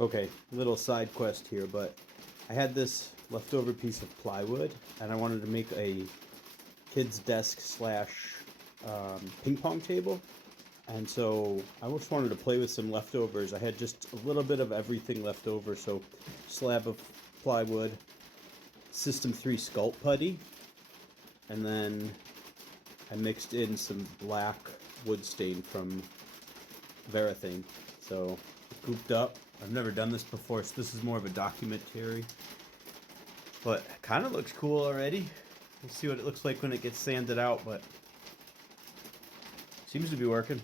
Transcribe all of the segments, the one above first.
Okay, little side quest here, but I had this leftover piece of plywood, and I wanted to make a kid's desk slash ping pong table. And so I just wanted to play with some leftovers. I had just a little bit of everything left over, so slab of plywood, System 3 sculpt putty, and then I mixed in some black wood stain from Verathane. So gooped up. I've never done this before, so this is more of a documentary. But it kind of looks cool already. We'll see what it looks like when it gets sanded out, but seems to be working.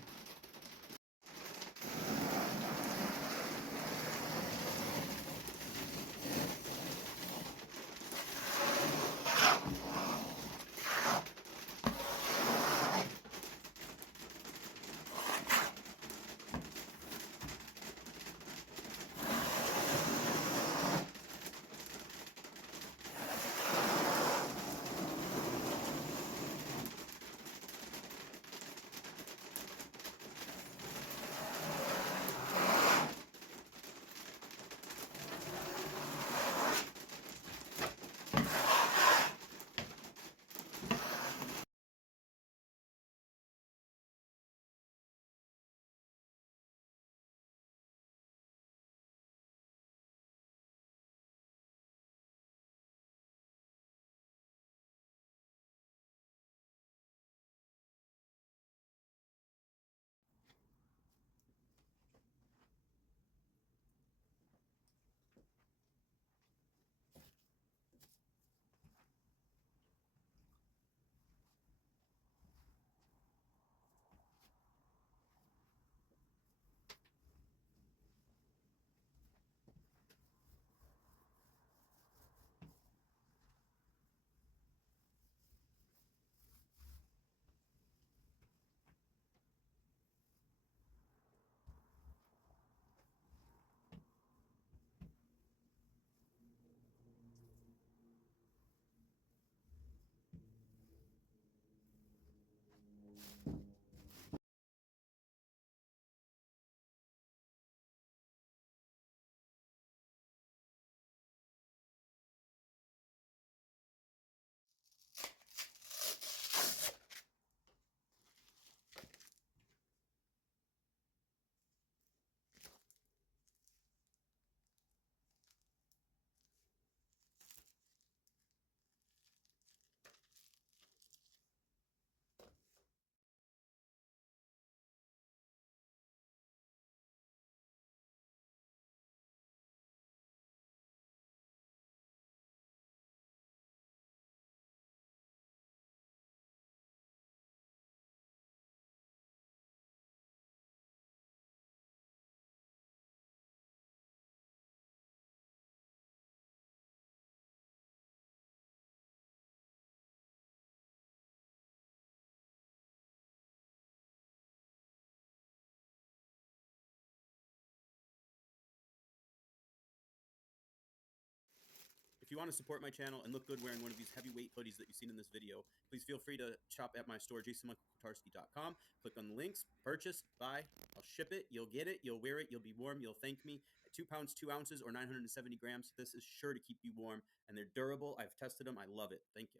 If you want to support my channel and look good wearing one of these heavyweight hoodies that you've seen in this video, please feel free to shop at my store, jasonmichaelkotarski.com. Click on the links, purchase, buy. I'll ship it. You'll get it. You'll wear it. You'll be warm. You'll thank me. At 2 pounds, 2 ounces, or 970 grams, this is sure to keep you warm, and they're durable. I've tested them. I love it. Thank you.